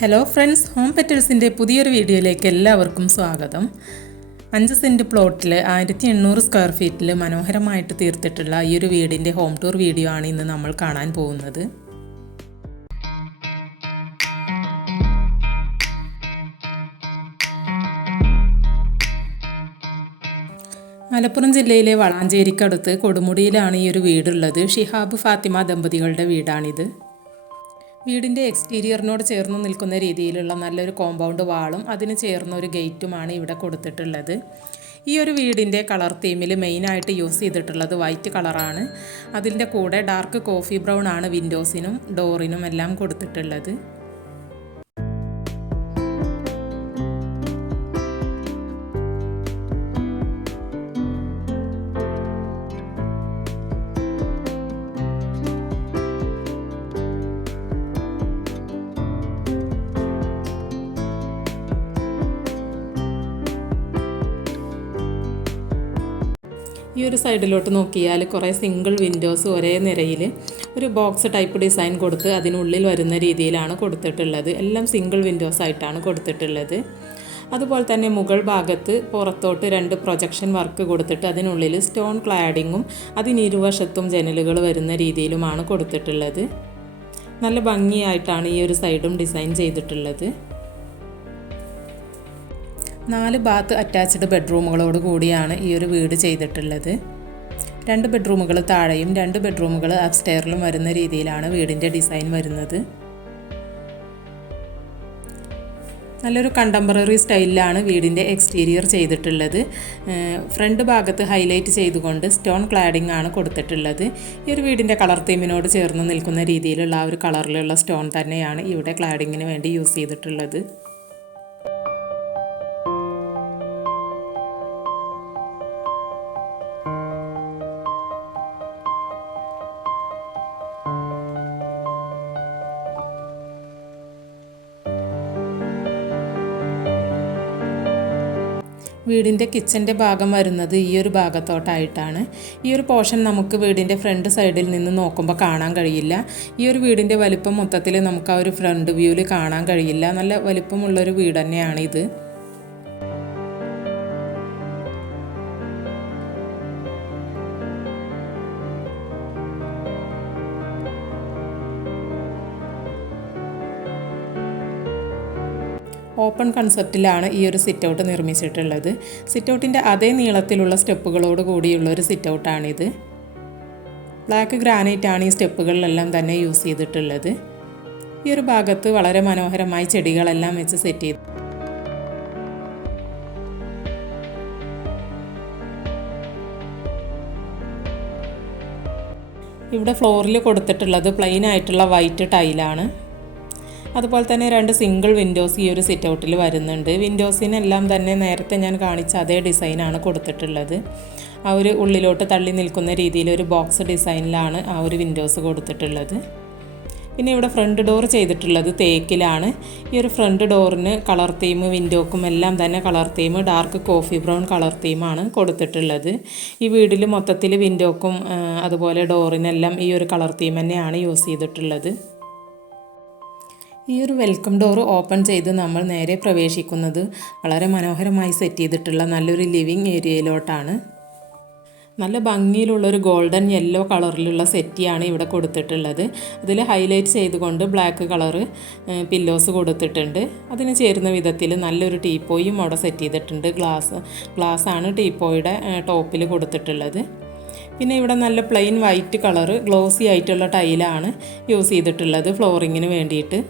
Hello friends, home പെറ്റൽസിൻ്റെ പുതിയൊരു വീഡിയോയിലേക്ക് എല്ലാവർക്കും സ്വാഗതം. 5 സെൻറ്റ് പ്ലോട്ടിൽ 1800 സ്ക്വയർ ഫീറ്റിൽ മനോഹരമായിട്ട് തീർത്തിട്ടുള്ള ഈ ഒരു വീടിൻ്റെ ഹോം ടൂർ വീഡിയോ ആണ് ഇന്ന് നമ്മൾ കാണാൻ പോകുന്നത്. മലപ്പുറം ജില്ലയിലെ വളാഞ്ചേരിക്കടുത്ത് കൊടുമുടിയിലാണ് ഈ ഒരു വീടുള്ളത്. ഷിഹാബ് ഫാത്തിമ ദമ്പതികളുടെ വീടാണിത്. വീടിൻ്റെ എക്സ്റ്റീരിയറിനോട് ചേർന്ന് നിൽക്കുന്ന രീതിയിലുള്ള നല്ലൊരു കോമ്പൗണ്ട് വാളും അതിന് ചേർന്ന ഒരു ഗേറ്റുമാണ് ഇവിടെ കൊടുത്തിട്ടുള്ളത്. ഈ ഒരു വീടിൻ്റെ കളർ തീമിൽ മെയിനായിട്ട് യൂസ് ചെയ്തിട്ടുള്ളത് വൈറ്റ് കളറാണ്. അതിൻ്റെ കൂടെ ഡാർക്ക് കോഫി ബ്രൗൺ ആണ് വിൻഡോസിനും ഡോറിനും എല്ലാം കൊടുത്തിട്ടുള്ളത്. ഈ ഒരു സൈഡിലോട്ട് നോക്കിയാൽ കുറേ സിംഗിൾ വിൻഡോസ് ഒരേ നിരയിൽ ഒരു ബോക്സ് ടൈപ്പ് ഡിസൈൻ കൊടുത്ത് അതിനുള്ളിൽ വരുന്ന രീതിയിലാണ് കൊടുത്തിട്ടുള്ളത്. എല്ലാം സിംഗിൾ വിൻഡോസ് ആയിട്ടാണ് കൊടുത്തിട്ടുള്ളത്. അതുപോലെ തന്നെ മുകൾ ഭാഗത്ത് പുറത്തോട്ട് 2 പ്രൊജക്ഷൻ വർക്ക് കൊടുത്തിട്ട് അതിനുള്ളിൽ സ്റ്റോൺ ക്ലാഡിങ്ങും അതിനിരുവശത്തും ജനലുകൾ വരുന്ന രീതിയിലുമാണ് കൊടുത്തിട്ടുള്ളത്. നല്ല ഭംഗിയായിട്ടാണ് ഈ ഒരു സൈഡും ഡിസൈൻ ചെയ്തിട്ടുള്ളത്. 4 ബാത്ത് അറ്റാച്ച്ഡ് ബെഡ്റൂമുകളോട് കൂടിയാണ് ഈ ഒരു വീട് ചെയ്തിട്ടുള്ളത്. 2 ബെഡ്റൂമുകൾ താഴെയും 2 ബെഡ്റൂമുകൾ അപ്സ്റ്റെയറിലും വരുന്ന രീതിയിലാണ് വീടിൻ്റെ ഡിസൈൻ വരുന്നത്. നല്ലൊരു കണ്ടംപററി സ്റ്റൈലിലാണ് വീടിൻ്റെ എക്സ്റ്റീരിയർ ചെയ്തിട്ടുള്ളത്. ഫ്രണ്ട് ഭാഗത്ത് ഹൈലൈറ്റ് ചെയ്തുകൊണ്ട് സ്റ്റോൺ ക്ലാഡിംഗ് ആണ് കൊടുത്തിട്ടുള്ളത്. ഈ ഒരു വീടിൻ്റെ കളർ തീമിനോട് ചേർന്ന് നിൽക്കുന്ന രീതിയിലുള്ള ആ ഒരു കളറിലുള്ള സ്റ്റോൺ തന്നെയാണ് ഇവിടെ ക്ലാഡിങ്ങിന് വേണ്ടി യൂസ് ചെയ്തിട്ടുള്ളത്. വീടിൻ്റെ കിച്ചൻ്റെ ഭാഗം വരുന്നത് ഈ ഒരു ഭാഗത്തോട്ടായിട്ടാണ്. ഈ ഒരു പോർഷൻ നമുക്ക് വീടിൻ്റെ ഫ്രണ്ട് സൈഡിൽ നിന്ന് നോക്കുമ്പോൾ കാണാൻ കഴിയില്ല. ഈ ഒരു വീടിൻ്റെ വലിപ്പം മൊത്തത്തിൽ നമുക്ക് ആ ഒരു ഫ്രണ്ട് വ്യൂവിൽ കാണാൻ കഴിയില്ല. നല്ല വലിപ്പമുള്ളൊരു വീട് തന്നെയാണ് ഇത്. ഓപ്പൺ കൺസെപ്റ്റിലാണ് ഈ ഒരു സിറ്റ് ഔട്ട് നിർമ്മിച്ചിട്ടുള്ളത്. സിറ്റ് ഔട്ടിൻ്റെ അതേ നീളത്തിലുള്ള സ്റ്റെപ്പുകളോട് കൂടിയുള്ള ഒരു സിറ്റ് ഔട്ടാണിത്. ബ്ലാക്ക് ഗ്രാനൈറ്റ് ആണ് ഈ സ്റ്റെപ്പുകളിലെല്ലാം തന്നെ യൂസ് ചെയ്തിട്ടുള്ളത്. ഈ ഒരു ഭാഗത്ത് വളരെ മനോഹരമായി ചെടികളെല്ലാം വെച്ച് സെറ്റ് ചെയ്തു. ഇവിടെ ഫ്ലോറിൽ കൊടുത്തിട്ടുള്ളത് പ്ലെയിൻ ആയിട്ടുള്ള വൈറ്റ് ടൈലാണ്. അതുപോലെ തന്നെ 2 സിംഗിൾ വിൻഡോസ് ഈ ഒരു സിറ്റ് ഔട്ടിൽ വരുന്നുണ്ട്. വിൻഡോസിനെല്ലാം തന്നെ നേരത്തെ ഞാൻ കാണിച്ച അതേ ഡിസൈനാണ് കൊടുത്തിട്ടുള്ളത്. ആ ഒരു ഉള്ളിലോട്ട് തള്ളി നിൽക്കുന്ന രീതിയിൽ ഒരു ബോക്സ് ഡിസൈനിലാണ് ആ ഒരു വിൻഡോസ് കൊടുത്തിട്ടുള്ളത്. പിന്നെ ഇവിടെ ഫ്രണ്ട് ഡോർ ചെയ്തിട്ടുള്ളത് തേക്കിലാണ്. ഈ ഒരു ഫ്രണ്ട് ഡോറിന് കളർ തീം, വിൻഡോക്കും എല്ലാം തന്നെ colour theme dark coffee brown colour തീമാണ് കൊടുത്തിട്ടുള്ളത്. ഈ വീട്ടിൽ മൊത്തത്തിൽ വിൻഡോക്കും അതുപോലെ ഡോറിനെല്ലാം ഈ ഒരു കളർ തീം തന്നെയാണ് യൂസ് ചെയ്തിട്ടുള്ളത്. ഈ ഒരു വെൽക്കം ഡോർ ഓപ്പൺ ചെയ്ത് നമ്മൾ നേരെ പ്രവേശിക്കുന്നത് വളരെ മനോഹരമായി സെറ്റ് ചെയ്തിട്ടുള്ള നല്ലൊരു ലിവിങ് ഏരിയയിലോട്ടാണ്. നല്ല ഭംഗിയിലുള്ളൊരു ഗോൾഡൻ യെല്ലോ കളറിലുള്ള സെറ്റിയാണ് ഇവിടെ കൊടുത്തിട്ടുള്ളത്. അതിൽ ഹൈലൈറ്റ് ചെയ്തുകൊണ്ട് ബ്ലാക്ക് കളറ് പില്ലോസ് കൊടുത്തിട്ടുണ്ട്. അതിന് ചേരുന്ന വിധത്തിൽ നല്ലൊരു ടീപ്പോയും അവിടെ സെറ്റ് ചെയ്തിട്ടുണ്ട്. ഗ്ലാസ്സാണ് ടീപ്പോയുടെ ടോപ്പിൽ കൊടുത്തിട്ടുള്ളത്. പിന്നെ ഇവിടെ നല്ല പ്ലെയിൻ വൈറ്റ് കളറ് ഗ്ലോസി ആയിട്ടുള്ള ടൈലാണ് യൂസ് ചെയ്തിട്ടുള്ളത് ഫ്ലോറിങ്ങിന് വേണ്ടിയിട്ട്.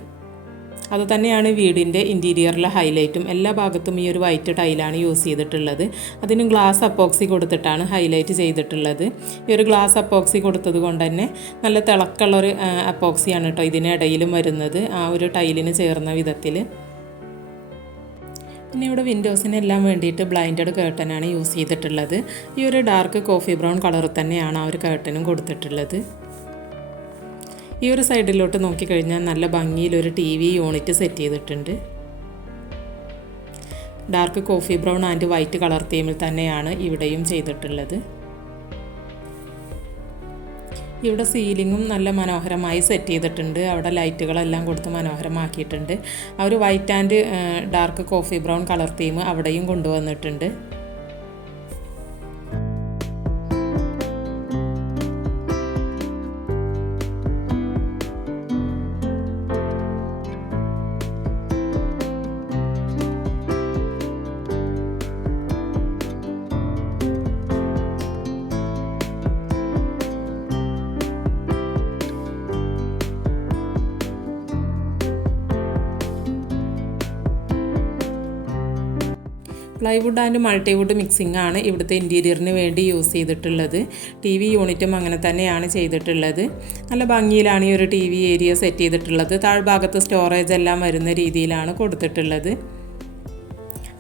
അതുതന്നെയാണ് വീടിൻ്റെ ഇൻറ്റീരിയറിലെ ഹൈലൈറ്റും. എല്ലാ ഭാഗത്തും ഈ ഒരു വൈറ്റ് ടൈലാണ് യൂസ് ചെയ്തിട്ടുള്ളത്. അതിന് ഗ്ലാസ് അപ്പോക്സി കൊടുത്തിട്ടാണ് ഹൈലൈറ്റ് ചെയ്തിട്ടുള്ളത്. ഈ ഒരു ഗ്ലാസ് അപ്പോക്സി കൊടുത്തത് കൊണ്ട് തന്നെ നല്ല തിളക്കമുള്ളൊരു അപ്പോക്സിയാണ് കേട്ടോ ഇതിനിടയിലും വരുന്നത്, ആ ഒരു ടൈലിന് ചേർന്ന വിധത്തിൽ. പിന്നെ ഇവിടെ വിൻഡോസിനെല്ലാം വേണ്ടിയിട്ട് ബ്ലൈൻഡഡ് കേർട്ടനാണ് യൂസ് ചെയ്തിട്ടുള്ളത്. ഈ ഒരു ഡാർക്ക് കോഫി ബ്രൗൺ കളർ തന്നെയാണ് ആ ഒരു കേർട്ടനും കൊടുത്തിട്ടുള്ളത്. ഈ ഒരു സൈഡിലോട്ട് നോക്കിക്കഴിഞ്ഞാൽ നല്ല ഭംഗിയിലൊരു TV യൂണിറ്റ് സെറ്റ് ചെയ്തിട്ടുണ്ട്. Dark coffee brown and white colour തീമിൽ തന്നെയാണ് ഇവിടെയും ചെയ്തിട്ടുള്ളത്. ഇവിടെ സീലിങ്ങും നല്ല മനോഹരമായി സെറ്റ് ചെയ്തിട്ടുണ്ട്. അവിടെ ലൈറ്റുകളെല്ലാം കൊടുത്ത് മനോഹരമാക്കിയിട്ടുണ്ട്. ആ ഒരു white and dark coffee brown colour theme അവിടെയും കൊണ്ടുവന്നിട്ടുണ്ട്. പ്ലൈവുഡ് ആൻഡ് മൾട്ടിവുഡ് മിക്സിംഗ് ആണ് ഇവിടുത്തെ ഇൻറ്റീരിയറിന് വേണ്ടി യൂസ് ചെയ്തിട്ടുള്ളത്. ടി വി യൂണിറ്റും അങ്ങനെ തന്നെയാണ് ചെയ്തിട്ടുള്ളത്. നല്ല ഭംഗിയിലാണ് ഈ ഒരു ടി വി ഏരിയ സെറ്റ് ചെയ്തിട്ടുള്ളത്. താഴ്ഭാഗത്ത് സ്റ്റോറേജ് എല്ലാം വരുന്ന രീതിയിലാണ് കൊടുത്തിട്ടുള്ളത്.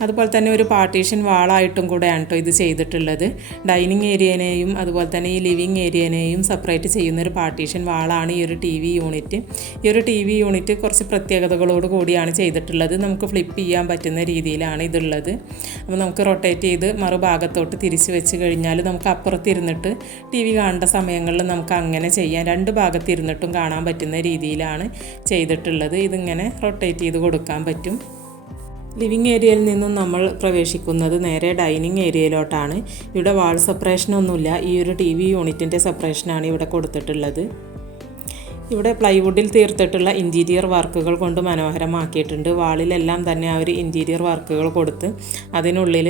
അതുപോലെ തന്നെ ഒരു പാർട്ടീഷൻ വാളായിട്ടും കൂടെയാണ് കേട്ടോ ഇത് ചെയ്തിട്ടുള്ളത്. ഡൈനിങ് ഏരിയനെയും അതുപോലെ തന്നെ ഈ ലിവിങ് ഏരിയനെയും സെപ്പറേറ്റ് ചെയ്യുന്നൊരു പാർട്ടീഷൻ വാളാണ് ഈ ഒരു ടി വി യൂണിറ്റ്. ഈ ഒരു ടി വി യൂണിറ്റ് കുറച്ച് പ്രത്യേകതകളോട് കൂടിയാണ് ചെയ്തിട്ടുള്ളത്. നമുക്ക് ഫ്ലിപ്പ് ചെയ്യാൻ പറ്റുന്ന രീതിയിലാണ് ഇതുള്ളത്. അപ്പോൾ നമുക്ക് റൊട്ടേറ്റ് ചെയ്ത് മറുഭാഗത്തോട്ട് തിരിച്ച് വെച്ച് കഴിഞ്ഞാൽ നമുക്ക് അപ്പുറത്തിരുന്നിട്ട് ടി വി കാണേണ്ട സമയങ്ങളിൽ നമുക്ക് അങ്ങനെ ചെയ്യാം. രണ്ട് ഭാഗത്തിരുന്നിട്ടും കാണാൻ പറ്റുന്ന രീതിയിലാണ് ചെയ്തിട്ടുള്ളത്. ഇതിങ്ങനെ റൊട്ടേറ്റ് ചെയ്ത് കൊടുക്കാൻ പറ്റും. ലിവിങ് ഏരിയയിൽ നിന്നും നമ്മൾ പ്രവേശിക്കുന്നത് നേരെ ഡൈനിങ് ഏരിയയിലോട്ടാണ്. ഇവിടെ വാൾ സെപ്പറേഷനൊന്നുമില്ല. ഈ ഒരു ടി വി യൂണിറ്റിൻ്റെ സെപ്പറേഷനാണ് ഇവിടെ കൊടുത്തിട്ടുള്ളത്. ഇവിടെ പ്ലൈവുഡിൽ തീർത്തിട്ടുള്ള ഇൻറ്റീരിയർ വർക്കുകൾ കൊണ്ട് മനോഹരമാക്കിയിട്ടുണ്ട്. വാളിലെല്ലാം തന്നെ ആ ഒരു ഇൻറ്റീരിയർ വർക്കുകൾ കൊടുത്ത് അതിനുള്ളിൽ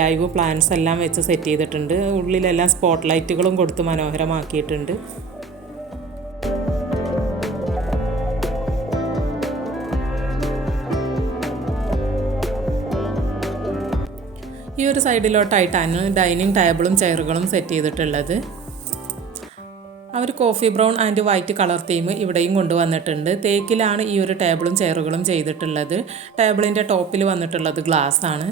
ലൈവ് പ്ലാന്റ്സ് എല്ലാം വെച്ച് സെറ്റ് ചെയ്തിട്ടുണ്ട്. ഉള്ളിലെല്ലാം സ്പോട്ട് ലൈറ്റുകളും കൊടുത്ത് മനോഹരമാക്കിയിട്ടുണ്ട്. ഈ ഒരു സൈഡിലോട്ടായിട്ടാണ് ഡൈനിങ് ടേബിളും ചെയറുകളും സെറ്റ് ചെയ്തിട്ടുള്ളത്. ആ ഒരു coffee brown and white colour theme ഇവിടെയും കൊണ്ടുവന്നിട്ടുണ്ട്. തേക്കിലാണ് ഈ ഒരു ടേബിളും ചെയറുകളും ചെയ്തിട്ടുള്ളത്. ടേബിളിൻ്റെ ടോപ്പിൽ വന്നിട്ടുള്ളത് ഗ്ലാസ് ആണ്.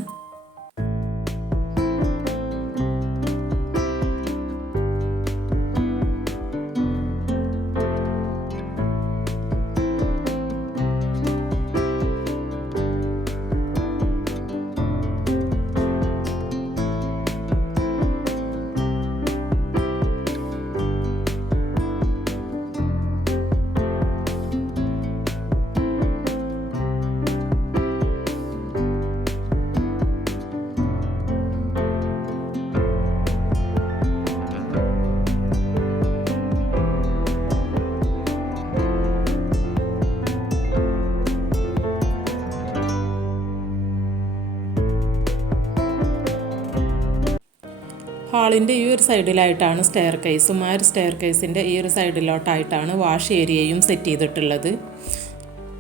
ഹാളിൻ്റെ ഈ ഒരു സൈഡിലായിട്ടാണ് സ്റ്റെയർ കേസും. ആ ഒരു സ്റ്റെയർ കേസിൻ്റെ ഈ ഒരു സൈഡിലോട്ടായിട്ടാണ് വാഷ് ഏരിയയും സെറ്റ് ചെയ്തിട്ടുള്ളത്.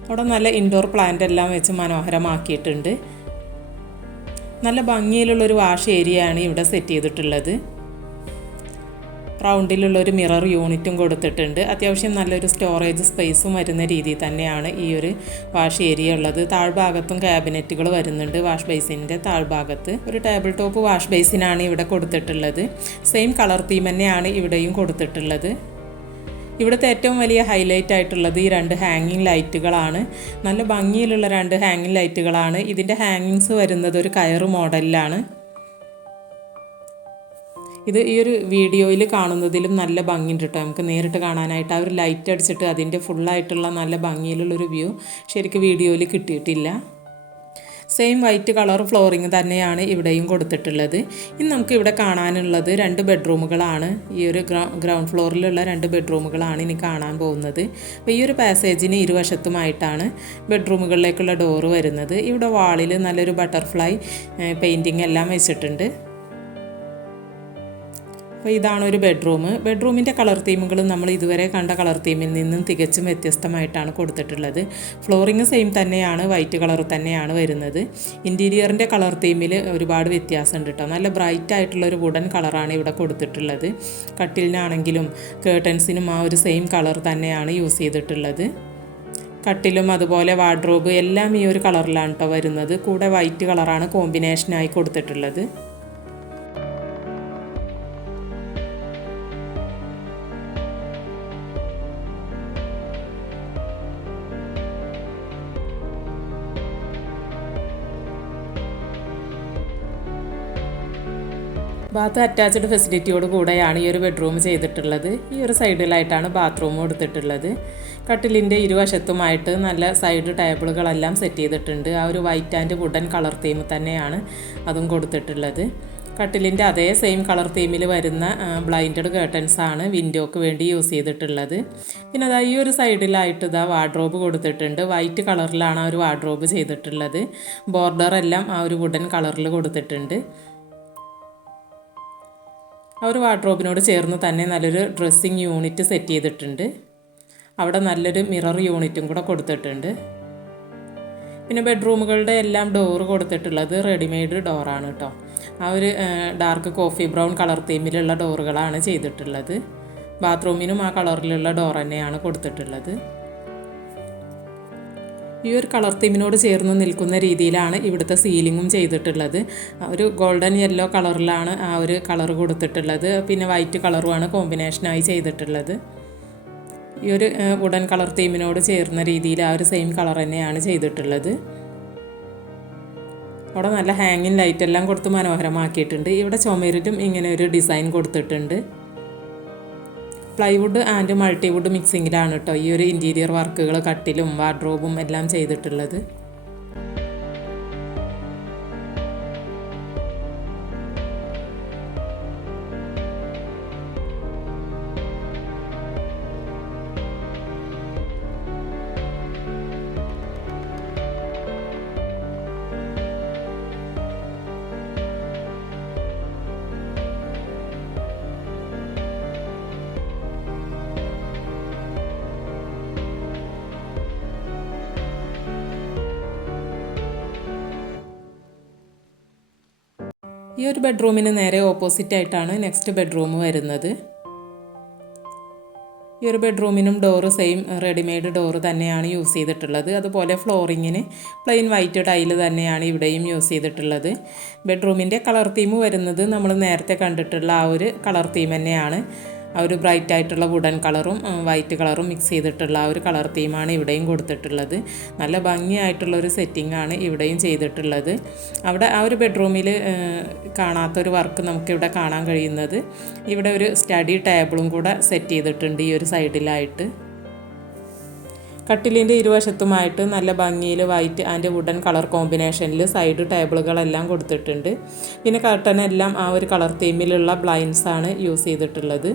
അവിടെ നല്ല ഇൻഡോർ പ്ലാന്റ് എല്ലാം വെച്ച് മനോഹരമാക്കിയിട്ടുണ്ട്. നല്ല ഭംഗിയിലുള്ളൊരു വാഷ് ഏരിയയാണ് ഇവിടെ സെറ്റ് ചെയ്തിട്ടുള്ളത്. റൗണ്ടിലുള്ളൊരു മിറർ യൂണിറ്റും കൊടുത്തിട്ടുണ്ട്. അത്യാവശ്യം നല്ലൊരു സ്റ്റോറേജ് സ്പേസും വരുന്ന രീതിയിൽ തന്നെയാണ് ഈ ഒരു വാഷ് ഏരിയ ഉള്ളത്. താഴ്ഭാഗത്തും ക്യാബിനറ്റുകൾ വരുന്നുണ്ട്. വാഷ് ബേസിൻ്റെ താഴ്ഭാഗത്ത് ഒരു ടേബിൾ ടോപ്പ് വാഷ് ബേസിനാണ് ഇവിടെ കൊടുത്തിട്ടുള്ളത്. സെയിം കളർ തീം തന്നെയാണ് ഇവിടെയും കൊടുത്തിട്ടുള്ളത്. ഇവിടുത്തെ ഏറ്റവും വലിയ ഹൈലൈറ്റ് ആയിട്ടുള്ളത് ഈ രണ്ട് ഹാങ്ങിങ് ലൈറ്റുകളാണ്. നല്ല ഭംഗിയിലുള്ള രണ്ട് ഹാങ്ങിങ് ലൈറ്റുകളാണ്. ഇതിൻ്റെ ഹാങ്ങിങ്സ് വരുന്നത് ഒരു കയറ് മോഡലിലാണ്. ഇത് ഈ ഒരു വീഡിയോയിൽ കാണുന്നതിലും നല്ല ഭംഗിയുണ്ട് കേട്ടോ. നമുക്ക് നേരിട്ട് കാണാനായിട്ട് ആ ഒരു ലൈറ്റ് അടിച്ചിട്ട് അതിൻ്റെ ഫുള്ളായിട്ടുള്ള നല്ല ഭംഗിയിലുള്ളൊരു വ്യൂ ശരിക്കും വീഡിയോയിൽ കിട്ടിയിട്ടില്ല. സെയിം വൈറ്റ് കളർ ഫ്ലോറിങ് തന്നെയാണ് ഇവിടെയും കൊടുത്തിട്ടുള്ളത്. ഇനി നമുക്ക് ഇവിടെ കാണാനുള്ളത് 2 ബെഡ്റൂമുകളാണ്. ഈ ഒരു ഗ്രൗണ്ട് ഫ്ലോറിലുള്ള 2 ബെഡ്റൂമുകളാണ് ഇനി കാണാൻ പോകുന്നത്. അപ്പോൾ ഈ ഒരു പാസേജിന് ഇരുവശത്തുമായിട്ടാണ് ബെഡ്റൂമുകളിലേക്കുള്ള ഡോറ് വരുന്നത്. ഇവിടെ വാളിൽ നല്ലൊരു ബട്ടർഫ്ലൈ പെയിൻറ്റിങ് എല്ലാം വെച്ചിട്ടുണ്ട്. അപ്പോൾ ഇതാണ് ഒരു ബെഡ്റൂം. ബെഡ്റൂമിൻ്റെ കളർ തീമുകൾ നമ്മൾ ഇതുവരെ കണ്ട കളർ തീമിൽ നിന്നും തികച്ചും വ്യത്യസ്തമായിട്ടാണ് കൊടുത്തിട്ടുള്ളത്. ഫ്ലോറിങ് സെയിം തന്നെയാണ്, വൈറ്റ് കളർ തന്നെയാണ് വരുന്നത്. ഇൻറ്റീരിയറിൻ്റെ കളർ തീമിൽ ഒരുപാട് വ്യത്യാസമുണ്ട് കേട്ടോ. നല്ല ബ്രൈറ്റ് ആയിട്ടുള്ളൊരു വുഡൻ കളറാണ് ഇവിടെ കൊടുത്തിട്ടുള്ളത്. കട്ടിലിനാണെങ്കിലും കേർട്ടൻസിനും ആ ഒരു സെയിം കളർ തന്നെയാണ് യൂസ് ചെയ്തിട്ടുള്ളത്. കട്ടിലും അതുപോലെ വാർഡ്രോബ് എല്ലാം ഈ ഒരു കളറിലാണ് കേട്ടോ വരുന്നത്. കൂടെ വൈറ്റ് കളറാണ് കോമ്പിനേഷനായി കൊടുത്തിട്ടുള്ളത്. ബാത്ത് അറ്റാച്ച്ഡ് ഫെസിലിറ്റിയോട് കൂടെയാണ് ഈ ഒരു ബെഡ്റൂം ചെയ്തിട്ടുള്ളത്. ഈ ഒരു സൈഡിലായിട്ടാണ് ബാത്റൂം കൊടുത്തിട്ടുള്ളത്. കട്ടിലിൻ്റെ ഇരുവശത്തുമായിട്ട് നല്ല സൈഡ് ടേബിളുകളെല്ലാം സെറ്റ് ചെയ്തിട്ടുണ്ട്. ആ ഒരു white and wooden colour theme തന്നെയാണ് അതും കൊടുത്തിട്ടുള്ളത്. കട്ടിലിൻ്റെ അതേ സെയിം കളർ തീമിൽ വരുന്ന ബ്ലൈൻഡഡ് കേർട്ടൻസാണ് വിൻഡോക്ക് വേണ്ടി യൂസ് ചെയ്തിട്ടുള്ളത്. പിന്നെ അതാ ഈ ഒരു സൈഡിലായിട്ട് ഇതാ വാർഡ്രോബ് കൊടുത്തിട്ടുണ്ട്. വൈറ്റ് കളറിലാണ് ആ ഒരു വാർഡ്രോബ് ചെയ്തിട്ടുള്ളത്. ബോർഡറെല്ലാം ആ ഒരു വുഡൻ കളറിൽ കൊടുത്തിട്ടുണ്ട്. ആ ഒരു വാർഡ്രോബിനോട് ചേർന്ന് തന്നെ നല്ലൊരു ഡ്രസ്സിങ് യൂണിറ്റ് സെറ്റ് ചെയ്തിട്ടുണ്ട്. അവിടെ നല്ലൊരു മിറർ യൂണിറ്റും കൂടെ കൊടുത്തിട്ടുണ്ട്. പിന്നെ ബെഡ്റൂമുകളുടെ എല്ലാം ഡോറ് കൊടുത്തിട്ടുള്ളത് റെഡിമെയ്ഡ് ഡോറാണ് കേട്ടോ. ആ ഒരു ഡാർക്ക് കോഫി ബ്രൗൺ കളർ തീമിലുള്ള ഡോറുകളാണ് ചെയ്തിട്ടുള്ളത്. ബാത്റൂമിനും ആ കളറിലുള്ള ഡോർ തന്നെയാണ് കൊടുത്തിട്ടുള്ളത്. ഈ ഒരു കളർ തീമിനോട് ചേർന്ന് നിൽക്കുന്ന രീതിയിലാണ് ഇവിടുത്തെ സീലിങ്ങും ചെയ്തിട്ടുള്ളത്. ഒരു ഗോൾഡൻ യെല്ലോ കളറിലാണ് ആ ഒരു കളർ കൊടുത്തിട്ടുള്ളത്. പിന്നെ വൈറ്റ് കളറുമാണ് കോമ്പിനേഷനായി ചെയ്തിട്ടുള്ളത്. ഈ ഒരു വുഡൻ കളർ തീമിനോട് ചേർന്ന രീതിയിൽ ആ ഒരു സെയിം കളർ തന്നെയാണ് ചെയ്തിട്ടുള്ളത്. അവിടെ നല്ല ഹാങ്ങിങ് ലൈറ്റെല്ലാം കൊടുത്ത് മനോഹരമാക്കിയിട്ടുണ്ട്. ഇവിടെ ചുമരിലും ഇങ്ങനെ ഒരു ഡിസൈൻ കൊടുത്തിട്ടുണ്ട്. പ്ലൈവുഡ് ആൻഡ് മൾട്ടിവുഡ് മിക്സിങ്ങിലാണ് കേട്ടോ ഈ ഒരു ഇൻറ്റീരിയർ വർക്കുകൾ കട്ടിലും വാർഡ്രോബും എല്ലാം ചെയ്തിട്ടുള്ളത്. ഈ ഒരു ബെഡ്റൂമിന് നേരെ ഓപ്പോസിറ്റ് ആയിട്ടാണ് നെക്സ്റ്റ് ബെഡ്റൂം വരുന്നത്. ഈ ഒരു ബെഡ്റൂമിനും ഡോറ് സെയിം റെഡിമെയ്ഡ് ഡോറ് തന്നെയാണ് യൂസ് ചെയ്തിട്ടുള്ളത്. അതുപോലെ ഫ്ലോറിങ്ങിന് പ്ലെയിൻ വൈറ്റ് ടൈല് തന്നെയാണ് ഇവിടെയും യൂസ് ചെയ്തിട്ടുള്ളത്. ബെഡ്റൂമിൻ്റെ കളർ തീം വരുന്നത് നമ്മൾ നേരത്തെ കണ്ടിട്ടുള്ള ആ ഒരു കളർ തീം തന്നെയാണ്. ആ ഒരു ബ്രൈറ്റ് ആയിട്ടുള്ള വുഡൻ കളറും വൈറ്റ് കളറും മിക്സ് ചെയ്തിട്ടുള്ള ആ ഒരു കളർ തീമാണ് ഇവിടെയും കൊടുത്തിട്ടുള്ളത്. നല്ല ഭംഗിയായിട്ടുള്ളൊരു സെറ്റിംഗാണ് ഇവിടെയും ചെയ്തിട്ടുള്ളത്. അവിടെ ആ ഒരു ബെഡ്റൂമിൽ കാണാത്തൊരു വർക്ക് നമുക്കിവിടെ കാണാൻ കഴിയുന്നത്, ഇവിടെ ഒരു സ്റ്റഡി ടേബിളും കൂടെ സെറ്റ് ചെയ്തിട്ടുണ്ട് ഈ ഒരു സൈഡിലായിട്ട്. കട്ടിലിൻ്റെ ഇരുവശത്തുമായിട്ട് നല്ല ഭംഗിയിൽ വൈറ്റ് ആൻഡ് വുഡൻ കളർ കോമ്പിനേഷനിൽ സൈഡ് ടേബിളുകളെല്ലാം കൊടുത്തിട്ടുണ്ട്. പിന്നെ കർട്ടനെല്ലാം ആ ഒരു കളർ തീമിലുള്ള ബ്ലൈൻഡ്സാണ് യൂസ് ചെയ്തിട്ടുള്ളത്.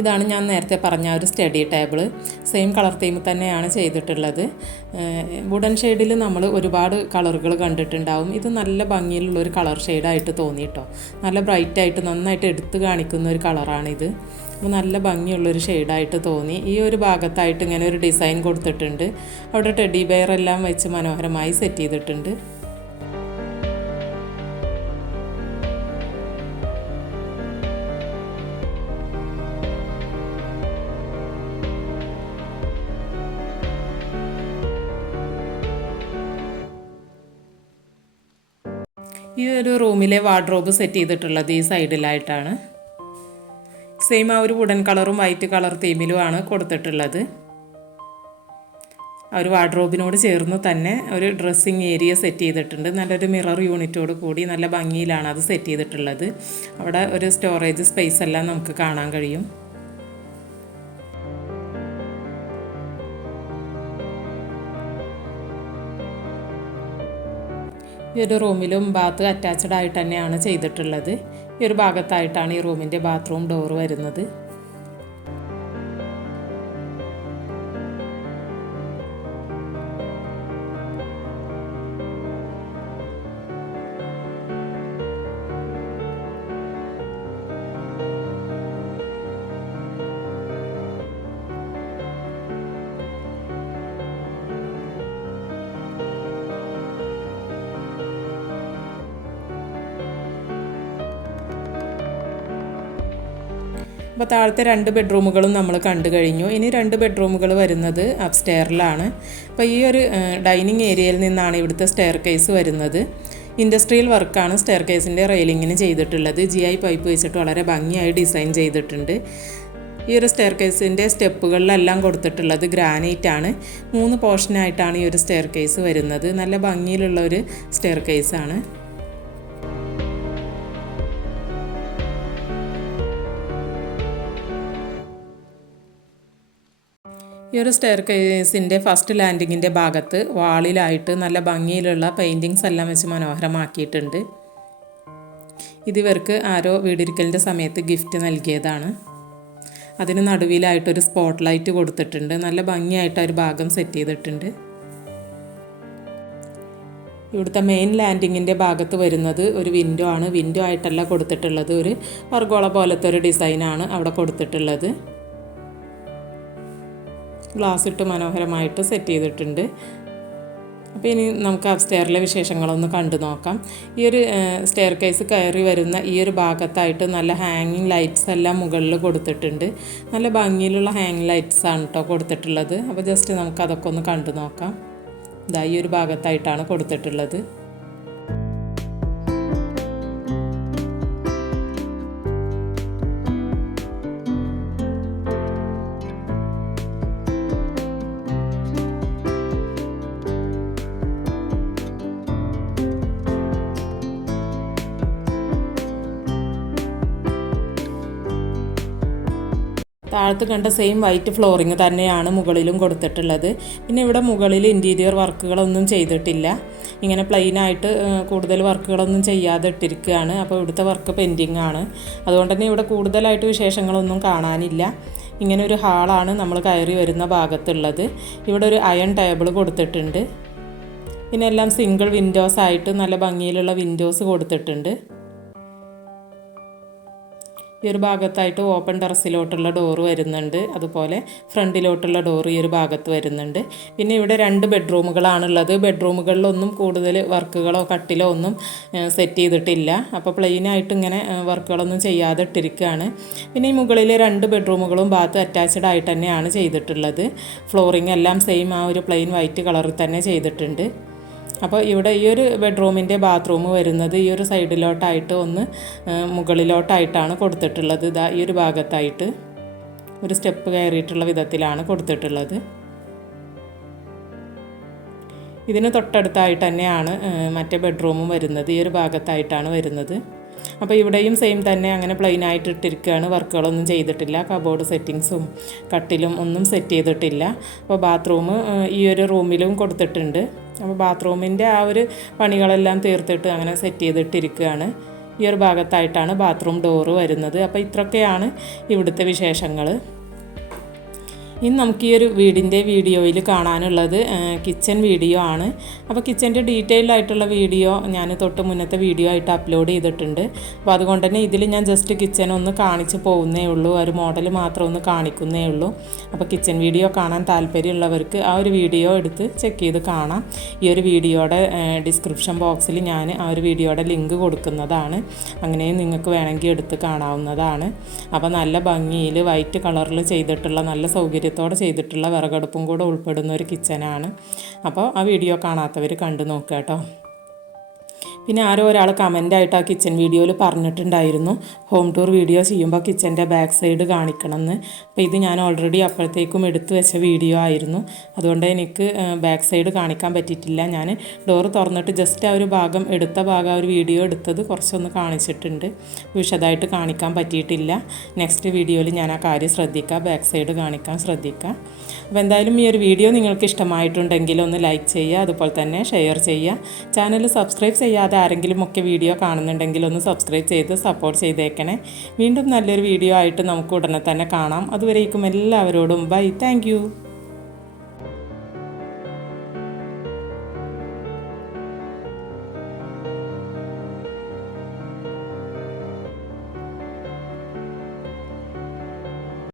ഇതാണ് ഞാൻ നേരത്തെ പറഞ്ഞ ഒരു study table. Same colour theme തന്നെയാണ് ചെയ്തിട്ടുള്ളത്. വുഡൻ ഷെയ്ഡിൽ നമ്മൾ ഒരുപാട് കളറുകൾ കണ്ടിട്ടുണ്ടാവും. ഇത് നല്ല ഭംഗിയിലുള്ളൊരു കളർ ഷെയ്ഡായിട്ട് തോന്നിയിട്ടോ. നല്ല ബ്രൈറ്റായിട്ട് നന്നായിട്ട് എടുത്ത് കാണിക്കുന്ന ഒരു കളറാണിത്. അപ്പോൾ നല്ല ഭംഗിയുള്ളൊരു ഷെയ്ഡായിട്ട് തോന്നി. ഈ ഒരു ഭാഗത്തായിട്ട് ഇങ്ങനെ ഒരു ഡിസൈൻ കൊടുത്തിട്ടുണ്ട്. അവിടെ ടെഡി ബെയർ എല്ലാം വെച്ച് മനോഹരമായി സെറ്റ് ചെയ്തിട്ടുണ്ട്. ഈ ഒരു റൂമിലെ വാർഡ്രോബ് സെറ്റ് ചെയ്തിട്ടുള്ളത് ഈ സൈഡിലായിട്ടാണ്. സെയിം ആ ഒരു വുഡൻ കളറും വൈറ്റ് കളർ തീമിലുമാണ് കൊടുത്തിട്ടുള്ളത്. ആ ഒരു വാർഡ്രോബിനോട് ചേർന്ന് തന്നെ ഒരു ഡ്രസ്സിങ് ഏരിയ സെറ്റ് ചെയ്തിട്ടുണ്ട്. നല്ലൊരു മിറർ യൂണിറ്റോട് കൂടി നല്ല ഭംഗിയിലാണ് അത് സെറ്റ് ചെയ്തിട്ടുള്ളത്. അവിടെ ഒരു സ്റ്റോറേജ് സ്പേസ് എല്ലാം നമുക്ക് കാണാൻ കഴിയും. ഈ ഒരു റൂമിലും ബാത്ത് അറ്റാച്ച്ഡ് ആയിട്ട് തന്നെയാണ് ചെയ്തിട്ടുള്ളത്. ഈ ഒരു ഭാഗത്തായിട്ടാണ് ഈ റൂമിൻ്റെ ബാത്റൂം ഡോർ വരുന്നത്. അപ്പോൾ താഴത്തെ 2 ബെഡ്റൂമുകളും നമ്മൾ കണ്ടു കഴിഞ്ഞു. ഇനി 2 ബെഡ്റൂമുകൾ വരുന്നത് അപ്സ്റ്റെയറിലാണ്. അപ്പോൾ ഈ ഒരു ഡൈനിങ് ഏരിയയിൽ നിന്നാണ് ഇവിടുത്തെ സ്റ്റെയർ കേസ് വരുന്നത്. ഇൻഡസ്ട്രിയൽ വർക്കാണ് സ്റ്റെയർ കേസിൻ്റെ റെയിലിങ്ങിന് ചെയ്തിട്ടുള്ളത്. GI പൈപ്പ് വെച്ചിട്ട് വളരെ ഭംഗിയായി ഡിസൈൻ ചെയ്തിട്ടുണ്ട്. ഈ ഒരു സ്റ്റെയർ കേസിൻ്റെ സ്റ്റെപ്പുകളിലെല്ലാം കൊടുത്തിട്ടുള്ളത് ഗ്രാനൈറ്റ് ആണ്. 3 പോർഷനായിട്ടാണ് ഈ ഒരു സ്റ്റെയർ കേസ് വരുന്നത്. നല്ല ഭംഗിയിലുള്ള ഒരു സ്റ്റെയർ കേസാണ്. ഈ ഒരു സ്റ്റെയർ കേസിൻ്റെ ഫസ്റ്റ് ലാൻഡിങ്ങിൻ്റെ ഭാഗത്ത് വാളിലായിട്ട് നല്ല ഭംഗിയിലുള്ള പെയിൻറ്റിങ്സ് എല്ലാം വെച്ച് മനോഹരമാക്കിയിട്ടുണ്ട്. ഇതിവർക്ക് ആരോ വീടിരിക്കലിൻ്റെ സമയത്ത് ഗിഫ്റ്റ് നൽകിയതാണ്. അതിന് നടുവിലായിട്ടൊരു സ്പോട്ട് ലൈറ്റ് കൊടുത്തിട്ടുണ്ട്. നല്ല ഭംഗിയായിട്ട് ഒരു ഭാഗം സെറ്റ് ചെയ്തിട്ടുണ്ട്. ഇവിടുത്തെ മെയിൻ ലാൻഡിങ്ങിൻ്റെ ഭാഗത്ത് വരുന്നത് ഒരു വിൻഡോ ആണ്. വിൻഡോ ആയിട്ടല്ല കൊടുത്തിട്ടുള്ളത്, ഒരു പർഗോള പോലത്തെ ഒരു ഡിസൈനാണ് അവിടെ കൊടുത്തിട്ടുള്ളത്. ഗ്ലാസ് ഇട്ട് മനോഹരമായിട്ട് സെറ്റ് ചെയ്തിട്ടുണ്ട്. അപ്പോൾ ഇനി നമുക്ക് അപ്സ്റ്റെയറിലെ വിശേഷങ്ങളൊന്ന് കണ്ടു നോക്കാം. ഈ ഒരു സ്റ്റെയർ കേസ് കയറി വരുന്ന ഈ ഒരു ഭാഗത്തായിട്ട് നല്ല ഹാങ്ങിങ് ലൈറ്റ്സ് എല്ലാം മുകളിൽ കൊടുത്തിട്ടുണ്ട്. നല്ല ഭംഗിയിലുള്ള ഹാങ്ങിങ് ലൈറ്റ്സ് ആണ് കേട്ടോ കൊടുത്തിട്ടുള്ളത്. അപ്പോൾ ജസ്റ്റ് നമുക്ക് അതൊക്കെ ഒന്ന് കണ്ടു നോക്കാം. ഇതാ ഈ ഒരു ഭാഗത്തായിട്ടാണ് കൊടുത്തിട്ടുള്ളത്. താഴത്ത് കണ്ട സെയിം വൈറ്റ് ഫ്ലോറിങ് തന്നെയാണ് മുകളിലും കൊടുത്തിട്ടുള്ളത്. പിന്നെ ഇവിടെ മുകളിൽ ഇൻറ്റീരിയർ വർക്കുകളൊന്നും ചെയ്തിട്ടില്ല. ഇങ്ങനെ പ്ലെയിനായിട്ട് കൂടുതൽ വർക്കുകളൊന്നും ചെയ്യാതെ ഇട്ടിരിക്കുകയാണ്. അപ്പോൾ ഇവിടുത്തെ വർക്ക് പെൻഡിങ് ആണ്. അതുകൊണ്ട് തന്നെ ഇവിടെ കൂടുതലായിട്ട് വിശേഷങ്ങളൊന്നും കാണാനില്ല. ഇങ്ങനെ ഒരു ഹാളാണ് നമ്മൾ കയറി വരുന്ന ഭാഗത്തുള്ളത്. ഇവിടെ ഒരു അയൺ ടേബിൾ കൊടുത്തിട്ടുണ്ട്. പിന്നെ എല്ലാം സിംഗിൾ വിൻഡോസ് ആയിട്ട് നല്ല ഭംഗിയിലുള്ള വിൻഡോസ് കൊടുത്തിട്ടുണ്ട്. ഈ ഒരു ഭാഗത്തായിട്ട് ഓപ്പൺ ടെറസിലോട്ടുള്ള ഡോറ് വരുന്നുണ്ട്. അതുപോലെ ഫ്രണ്ടിലോട്ടുള്ള ഡോറ് ഈ ഒരു ഭാഗത്ത് വരുന്നുണ്ട്. പിന്നെ ഇവിടെ 2 ബെഡ്റൂമുകളാണുള്ളത്. ബെഡ്റൂമുകളിലൊന്നും കൂടുതൽ വർക്കുകളോ കട്ടിലോ ഒന്നും സെറ്റ് ചെയ്തിട്ടില്ല. അപ്പോൾ പ്ലെയിനായിട്ട് ഇങ്ങനെ വർക്കുകളൊന്നും ചെയ്യാതെ ഇട്ടിരിക്കുകയാണ്. പിന്നെ ഈ മുകളിലെ 2 ബെഡ്റൂമുകളും ബാത്ത് അറ്റാച്ച്ഡ് ആയിട്ട് തന്നെയാണ് ചെയ്തിട്ടുള്ളത്. ഫ്ലോറിങ് എല്ലാം സെയിം ആ ഒരു പ്ലെയിൻ വൈറ്റ് കളറിൽ തന്നെ ചെയ്തിട്ടുണ്ട്. അപ്പോൾ ഇവിടെ ഈ ഒരു ബെഡ്റൂമിൻ്റെ ബാത്റൂം വരുന്നത് ഈ ഒരു സൈഡിലോട്ടായിട്ട് ഒന്ന് മുകളിലോട്ടായിട്ടാണ് കൊടുത്തിട്ടുള്ളത്. ഇതാ ഈ ഒരു ഭാഗത്തായിട്ട് ഒരു സ്റ്റെപ്പ് കയറിയിട്ടുള്ള വിധത്തിലാണ് കൊടുത്തിട്ടുള്ളത്. ഇതിന് തൊട്ടടുത്തായിട്ട് തന്നെയാണ് മറ്റേ ബെഡ്റൂമും വരുന്നത്. ഈ ഒരു ഭാഗത്തായിട്ടാണ് വരുന്നത്. അപ്പോൾ ഇവിടെയും സെയിം തന്നെ അങ്ങനെ പ്ലെയിനായിട്ട് ഇട്ടിരിക്കുകയാണ്. വർക്കുകളൊന്നും ചെയ്തിട്ടില്ല. കബോർഡ് സെറ്റിങ്സും കട്ടിലും ഒന്നും സെറ്റ് ചെയ്തിട്ടില്ല. അപ്പോൾ ബാത്റൂം ഈ ഒരു റൂമിലും കൊടുത്തിട്ടുണ്ട്. അപ്പോൾ ബാത്റൂമിൻ്റെ ആ ഒരു പണികളെല്ലാം തീർത്തിട്ട് അങ്ങനെ സെറ്റ് ചെയ്തിട്ടിരിക്കുകയാണ്. ഈ ഒരു ഭാഗത്തായിട്ടാണ് ബാത്റൂം ഡോറ് വരുന്നത്. അപ്പോൾ ഇത്രയൊക്കെയാണ് ഇവിടുത്തെ വിശേഷങ്ങൾ. ഇനി നമുക്ക് ഈ ഒരു വീടിൻ്റെ വീഡിയോയിൽ കാണാനുള്ളത് കിച്ചൺ വീഡിയോ ആണ്. അപ്പോൾ കിച്ചൻ്റെ ഡീറ്റെയിൽഡ് ആയിട്ടുള്ള വീഡിയോ ഞാൻ തൊട്ട് മുന്നത്തെ വീഡിയോ ആയിട്ട് അപ്ലോഡ് ചെയ്തിട്ടുണ്ട്. അപ്പോൾ അതുകൊണ്ട് തന്നെ ഇതിൽ ഞാൻ ജസ്റ്റ് കിച്ചൺ ഒന്ന് കാണിച്ച് പോകുന്നേ ഉള്ളൂ. ഒരു മോഡൽ മാത്രം ഒന്ന് കാണിക്കുന്നേ ഉള്ളൂ. അപ്പോൾ കിച്ചൺ വീഡിയോ കാണാൻ താല്പര്യമുള്ളവർക്ക് ആ ഒരു വീഡിയോ എടുത്ത് ചെക്ക് ചെയ്ത് കാണാം. ഈ ഒരു വീഡിയോയുടെ ഡിസ്ക്രിപ്ഷൻ ബോക്സിൽ ഞാൻ ആ ഒരു വീഡിയോയുടെ ലിങ്ക് കൊടുക്കുന്നതാണ്. അങ്ങനെയും നിങ്ങൾക്ക് വേണമെങ്കിൽ എടുത്ത് കാണാവുന്നതാണ്. അപ്പോൾ നല്ല ഭംഗിയിൽ വൈറ്റ് കളറിൽ ചെയ്തിട്ടുള്ള നല്ല സൗകര്യത്തോടെ ചെയ്തിട്ടുള്ള വിറകടുപ്പും കൂടെ ഉൾപ്പെടുന്ന ഒരു കിച്ചനാണ്. അപ്പോൾ ആ വീഡിയോ കാണാത്തവർ കണ്ടു നോക്കുക കേട്ടോ. പിന്നെ ആരോ ഒരാൾ കമൻ്റായിട്ട് ആ കിച്ചൺ വീഡിയോയിൽ പറഞ്ഞിട്ടുണ്ടായിരുന്നു ഹോം ടൂർ വീഡിയോ ചെയ്യുമ്പോൾ കിച്ചൻ്റെ ബാക്ക് സൈഡ് കാണിക്കണമെന്ന്. അപ്പോൾ ഇത് ഞാൻ ഓൾറെഡി അപ്പോഴത്തേക്കും എടുത്തു വെച്ച വീഡിയോ ആയിരുന്നു. അതുകൊണ്ട് എനിക്ക് ബാക്ക് സൈഡ് കാണിക്കാൻ പറ്റിയിട്ടില്ല. ഞാൻ ഡോറ് തുറന്നിട്ട് ജസ്റ്റ് ആ ഒരു ഭാഗം എടുത്ത ഭാഗം ആ ഒരു വീഡിയോ എടുത്തത് കുറച്ചൊന്ന് കാണിച്ചിട്ടുണ്ട്. വിശദമായിട്ട് കാണിക്കാൻ പറ്റിയിട്ടില്ല. നെക്സ്റ്റ് വീഡിയോയിൽ ഞാൻ ആ കാര്യം ശ്രദ്ധിക്കാം, ബാക്ക് സൈഡ് കാണിക്കാൻ ശ്രദ്ധിക്കാം. അപ്പോൾ എന്തായാലും ഈ ഒരു വീഡിയോ നിങ്ങൾക്ക് ഇഷ്ടമായിട്ടുണ്ടെങ്കിൽ ഒന്ന് ലൈക്ക് ചെയ്യുക, അതുപോലെ തന്നെ ഷെയർ ചെയ്യുക. ചാനൽ സബ്സ്ക്രൈബ് ചെയ്യാതെ ആരെങ്കിലും ഒക്കെ വീഡിയോ കാണുന്നുണ്ടെങ്കിൽ ഒന്ന് സബ്സ്ക്രൈബ് ചെയ്ത് സപ്പോർട്ട് ചെയ്തേക്കണേ. വീണ്ടും നല്ലൊരു വീഡിയോ ആയിട്ട് നമുക്ക് ഉടനെ തന്നെ കാണാം. അതുവരേക്കും എല്ലാവരോടും ബൈ. താങ്ക്